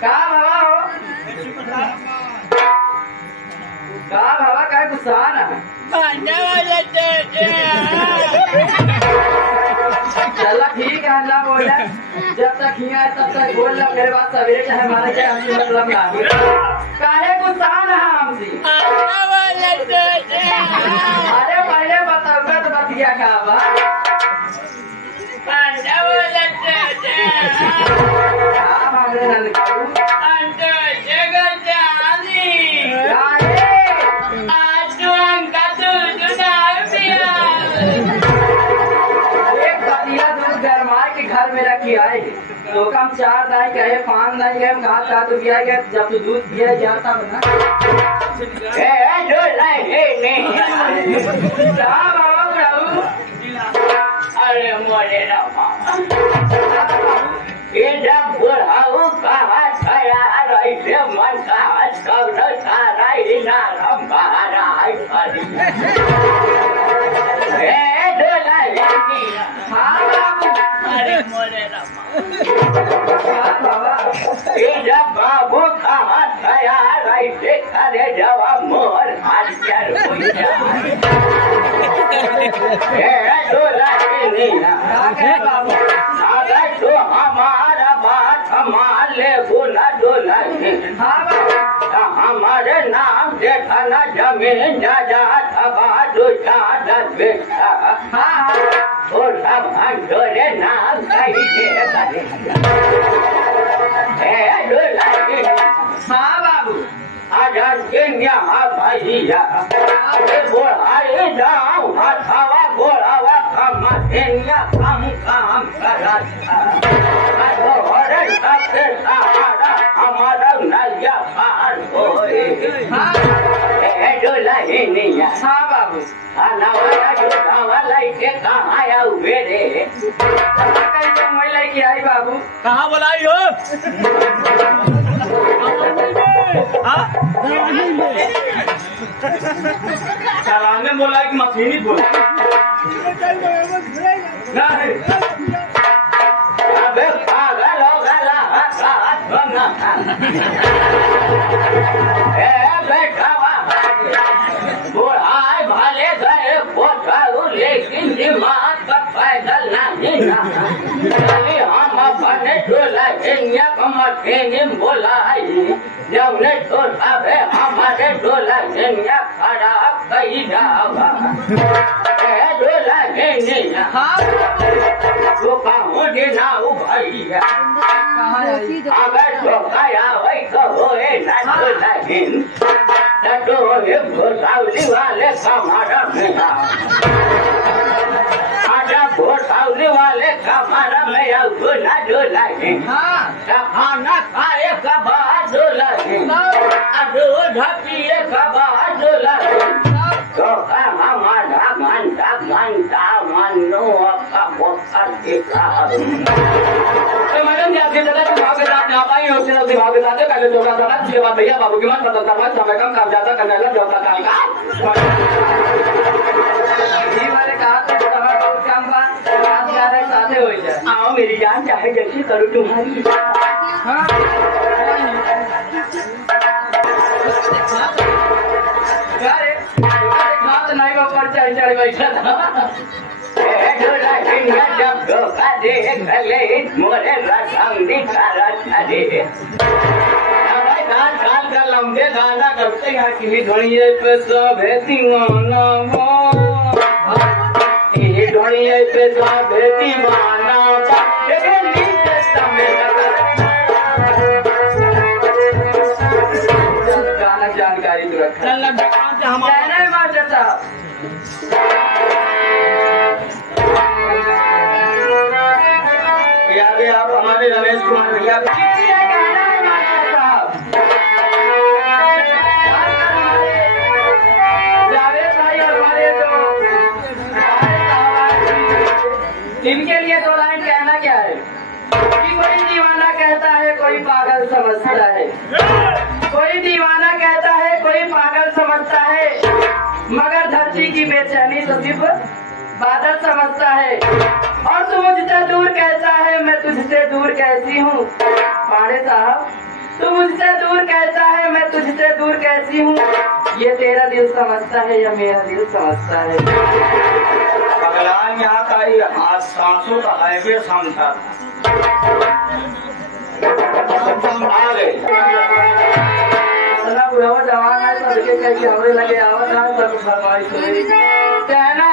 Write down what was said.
का भावा हो का भावा काय गुस्सा ना चला ठीक है अल्लाह बोला जब तक हिया है तब तक बोल ला मेरे बात सवेरे चाहे हमारे क्या हमसे मतलब ना काहे गुस्सा ना हमसे अरे पहले बताऊंगा तो बतिया का बा भागने ना निकलूं घर में रखी आए तो कम 4 दाई कहे 5 दाई कहे कहा चाह तो दिया गया जब तो दूध दिया जाता बना अरे मोरे ये जब बुढ़ाऊ कहा छया रही मन कहा सब सारा ही नाम बारा जब बाबू कहा छया रही करे जवाब मोर हाथ तो हमारा बात हमारे बोला डोला हमारे नाम देखा ना जमीन जायदाद आबाद बेटा डोले नाम सही हाँ बाबू आजाद के यहाँ भैया बोढ़ाई जाओ हथावा बोढ़ावा कमानिया काम काम करा सबके सहारा हमारा नैया पार होए डोलानिया हाँ बाबू नवाया जोड़ावा लाइके कहाँ आया हुए रे कैसे मैं लेके आई बाबू कहाँ बुलाई हो सलाम में बोला कि मशीनी बोला अबे पागल हो गला बेटा बुढ़ाए भाले गए पोछाऊ लेकिन दिमाग का पैदल नहीं चली हम अपने टोला मशीनी बोलाई जब ने टोला हमारे टोला खड़ा कही जावा डोला तो कहूँ दिनाऊ भैया अगर तो गया वही कहो ना डोला घोसावली वाले कमारा में घोसावली वाले कमारा में डोला डोला खाना खाए का बाद डोला दूध पिए का बाद डोला तो हमारा घंटा घंटा मनो तो मैडम जी आपके जगह विभाग के साथ यहाँ पाई और विभाग के साथ पहले जोड़ा था उसके बाद भैया बाबू की मन बदल करवा समय कम काम ज्यादा करने लग जोड़ा काम का ये वाले कहा तो समय बहुत कम बात ज्यादा साथे हो जाए आओ मेरी जान चाहे जैसी करूँ तुम्हारी नहीं बापर चढ़ चढ़ बैठा था जब धोखा देख ले मोरे रंग दिखा दे काल का लंबे गाना करते यहाँ की ढोड़िए पे सब है दीवाना ये ढोड़िए पे सब है दीवाना गाना जानकारी तो रखा हमारे मास्टर साहब आप हमारे रमेश कुमार भैया जावेद भाई और हमारे जो इनके लिए 2 लाइन कहना क्या है कि कोई दीवाना कहता है कोई पागल समझता है कोई दीवाना कहता है कोई पागल समझता है मगर धरती की बेचैनी तो सिर्फ बादल समझता है और तू मुझसे दूर कैसा है मैं तुझसे दूर कैसी हूँ पाड़े साहब तू मुझसे दूर कैसा है, मैं तुझसे दूर कैसी हूँ, ये तेरा दिल समझता है या मेरा दिल समझता है। अगला यहाँ का ही हाथ सांसों का हाईवे समझा आ गए। बुढ़ावा जवान है, सबके कह के हमरे लगे आवत है, सब फरमाइश हुई। कहना